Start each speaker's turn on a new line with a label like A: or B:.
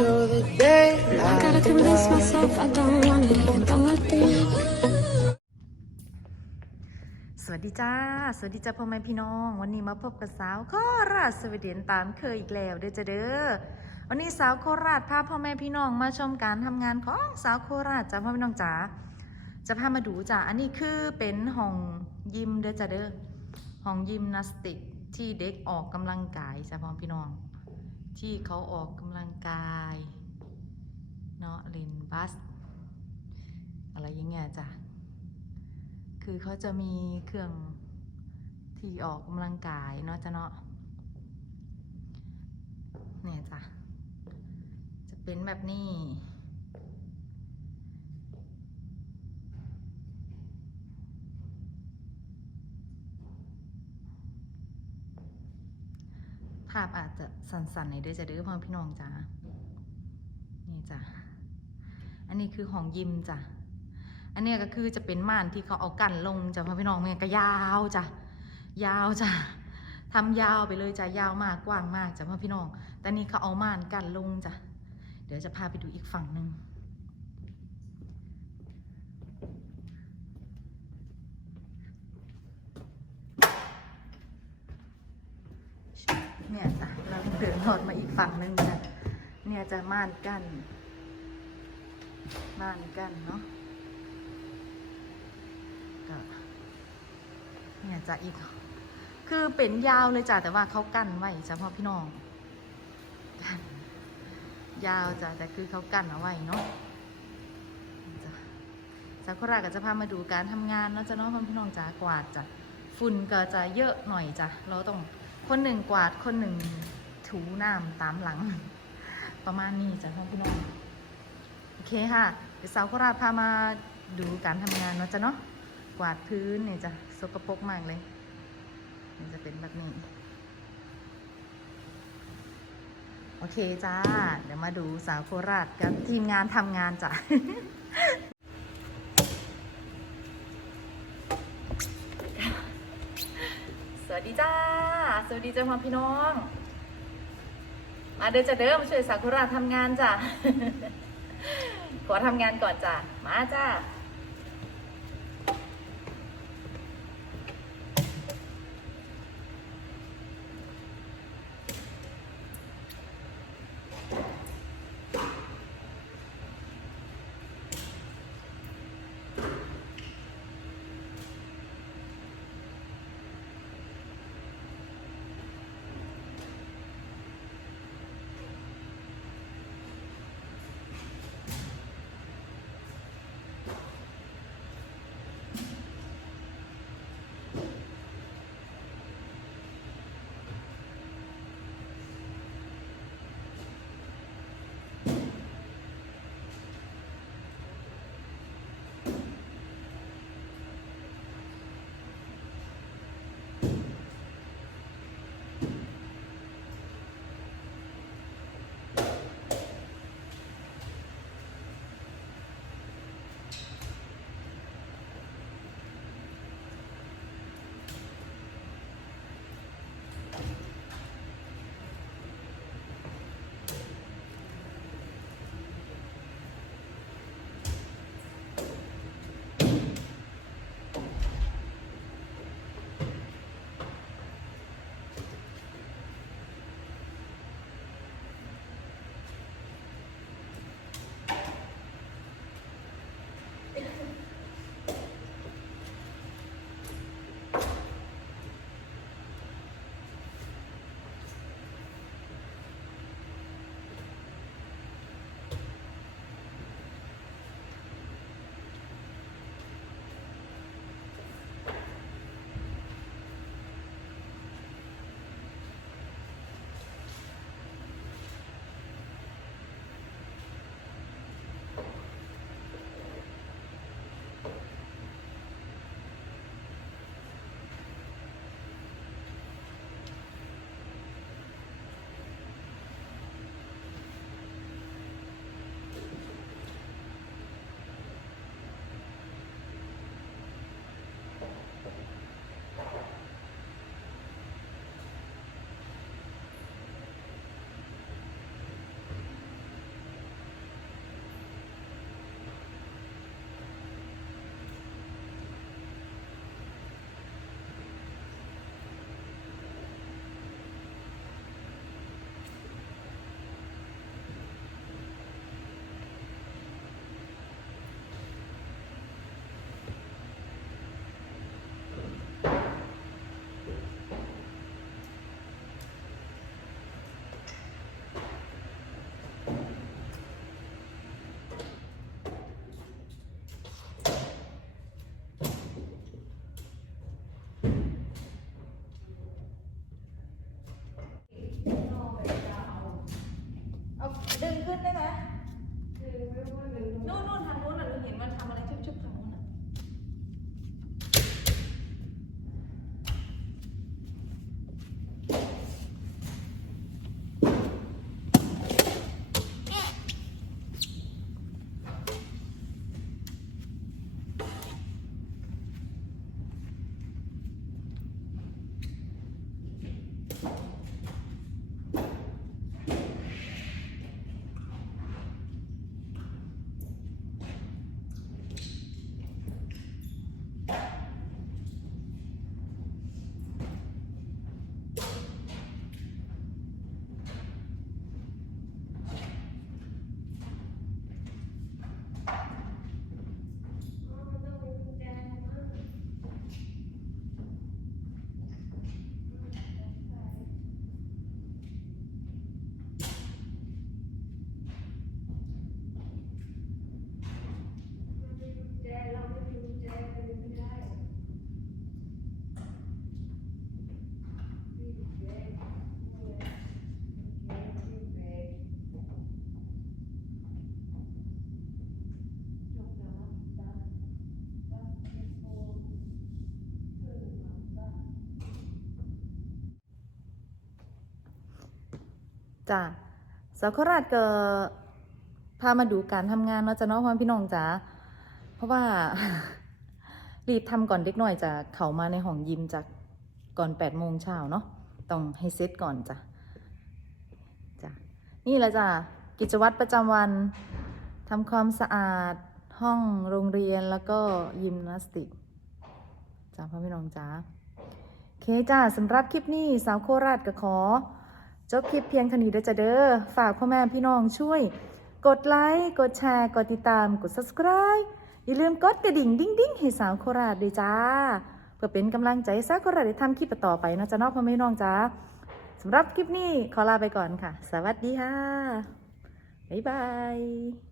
A: till the day
B: I gotta convince myself I don't want it. I don't want it.
C: สวัสดีจ้า สวัสดีจ้าพ่อแม่พี่น้อง วันนี้มาพบกับสาวโคราชสวีเดนตามเคยอีกแล้วเด้อจ้าเด้อ วันนี้สาวโคราชพาพ่อแม่พี่น้องมาชมการทำงานของสาวโคราชจ้าพ่อแม่พี่น้องจ๋า จะพามาดูจ้า อันนี้คือเป็นห้องยิมเด้อจ้าเด้อ ห้องยิมนาสติกที่เด็กออกกำลังกายจ้าพ่อแม่พี่น้อง ที่เขาออกกำลังกายเนาะเล่นบาสอะไรอย่างเงี้ยจ้ะ คือเขาจะมีเครื่องที่ออกกำลังกายเนาะจ้ะเนาะเนี่ยจ้ะ จะเป็นแบบนี้าพอาจจะสั่นๆในอยเด้อจะเด้อพ่อพี่น้องจ้านี่จ้ะอันนี้คือของยิมจ้ะอันนี้ก็คือจะเป็นม่านที่เขาเอากันลงจ้ะพ่อพี่น้องมันก็ยาวจ้ะยาวจ้ะทำยาวไปเลยจ้ะยาวมากกว้างมากจ้ะพ่อพี่น้อง แต่นี่เขาเอาม่านกันลงจ้ะเดี๋ยวจะพาไปดูอีกฝั่งหนึ่ง เนี่ยจ้ะเราเดินหอดมาอีกฝั่งหนึ่งจ้ะเนี่ยจะม่านกั้นม่านกั้นเนาะก็เนี่ยจะอีก คือเป็นยาวเลยจ้ะแต่ว่าเขากั้นไว้จ้ะพ่อพี่น้องกั้นยาวจ้ะแต่คือเขากั้นเอาไว้เนาะจ้ะซากุระก็จะพามาดูการทำงานเนาะจ้ะเนาะพ่อพี่น้องจ้ะกวาดจ้ะฝุ่นก็จะเยอะหน่อยจ้ะเราต้อง คนหนึ่งกวาดคนหนึ่งถูน้ำตามหลัง ประมาณนี้จ้ะพ่อพี่น้องโอเคค่ะเดี๋ยวสาวโคราชพามาดูการทำงานเนาะจ้ะเนาะกวาดพื้นเนี่ยจ้ะสกปรกมากเลยมันจะเป็นแบบนี้โอเคจ้า เดี๋ยวมาดูสาวโคราชกับทีมงานทำงานจ้ะ สวัสดีจ้า สวัสดีจ้าพ่อพี่น้อง มาเดินจะเดิมมาช่วยสาวโคระทำงานจ้ะ ขอทำงานก่อนจ้ะ มาจ้า করো จ้ะสาวโคราชก็พามาดูการทำงานเนาะจ้ะเนาะพ่อพี่น้องจ๋าเพราะว่า รีบทำก่อนเด็กน่อยจ้ะเขามาในห้องยิมจากก่อนแปดโมงเช้าเนาะต้องให้เซตก่อนจ้ะจ้ะนี่แหละจ้ะกิจวัตรประจำวันทำความสะอาดห้องโรงเรียนแล้วก็ยิมนาสติกจ้ะพ่อพี่น้องจ๋าโอเคจ้าสำหรับคลิปนี้สาวโคราชก็ขอ จบคลิปเพียงเท่านี้เด้อจ้ะเด้อ ฝากพ่อแม่พี่น้องช่วย กดไลค์ กดแชร์ กดติดตาม กด subscribe อย่าลืมกดกระดิ่งดิ้งดิ้งให้สาวโคราชด้วยจ้า เพื่อเป็นกำลังใจสาวโคราชได้ทำคลิปต่อไปนะจ๊ะเนอกพ่อแม่น้องจ้าสำหรับคลิปนี้ขอลาไปก่อนค่ะ สวัสดีค่ะ บ๊ายบาย